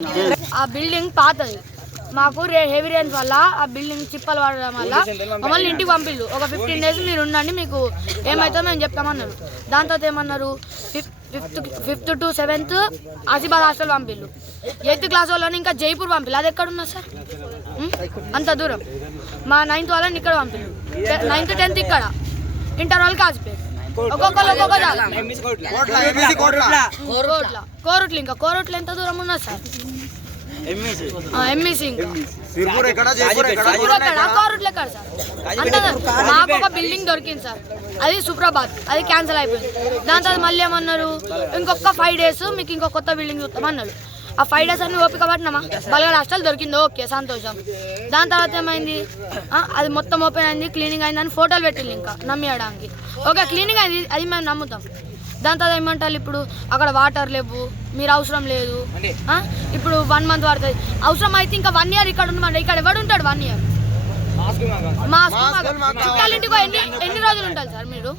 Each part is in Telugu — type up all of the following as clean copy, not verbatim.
ఆ బిల్డింగ్ పాతది. మాకు హెవీ రేంజ్ వల్ల ఆ బిల్డింగ్ చిప్పలు పడడం వల్ల మమ్మల్ని ఇంటికి పంపిళ్ళు. ఒక 15 days మీరు ఉండండి, మీకు ఏమైతే మేము చెప్తామన్నారు. దాని తర్వాత ఏమన్నారు, 5th to 7th Asifabad hostel పంపిళ్ళు. 8th class వాళ్ళని ఇంకా జైపూర్ పంపిళ్ళు. అది ఎక్కడ ఉన్నారు సార్? అంత దూరం. మా 9th వాళ్ళని ఇక్కడ పంపిళ్ళు. 9th 10th ఇక్కడ, ఇంటర్ వాళ్ళకి కాసిపోయారు. ఒక్కొక్కరు కోరుట్లు. ఇంకా కోరుట్లు ఎంత దూరం ఉన్నారు సార్? ఎంఈసి మాకు ఒక బిల్డింగ్ దొరికింది సార్, అది సుప్రభాత్, అది క్యాన్సిల్ అయిపోయింది. దాని తర్వాత మళ్ళీ ఏమన్నారు, ఇంకొక 5 days మీకు ఇంకో కొత్త బిల్డింగ్ చూస్తామన్నారు. ఆ 5 days అన్ని ఓపిక పట్టినామా, బలగడ హాస్టల్ దొరికింది, ఓకే సంతోషం. దాని తర్వాత ఏమైంది, అది మొత్తం ఓపెన్ అయింది, క్లీనింగ్ అయిందని ఫోటోలు పెట్టింది, ఇంకా నమ్మేయడానికి. ఓకే క్లీనింగ్ అయింది, అది మేము నమ్ముతాం. దాని తర్వాత ఏమంటారు, ఇప్పుడు అక్కడ వాటర్ లేవు, మీరు అవసరం లేదు, ఇప్పుడు 1 month పడుతుంది. అవసరం అయితే ఇంకా 1 year ఇక్కడ ఉండమంటే ఇక్కడ ఎవడు ఉంటాడు? 1 year చుట్టాలింటికి ఎన్ని రోజులు ఉంటారు సార్ మీరు?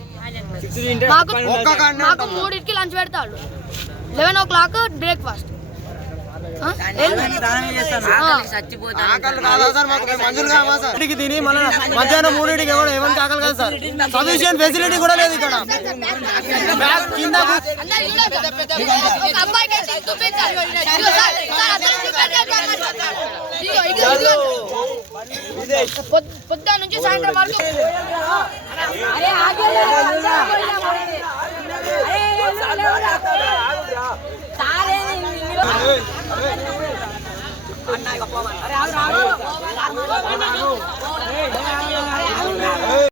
మాకు 3కి లంచ్ పెడతాడు, 11 o'clock బ్రేక్ఫాస్ట్. తిని మళ్ళీ మధ్యాహ్నం 3కి ఎవరికి ఆకలి కాదు సార్. సఫిషియెంట్ ఫెసిలిటీ కూడా లేదు ఇక్కడ. పొద్దున్న నుంచి సాయంత్రం వరకు అన్న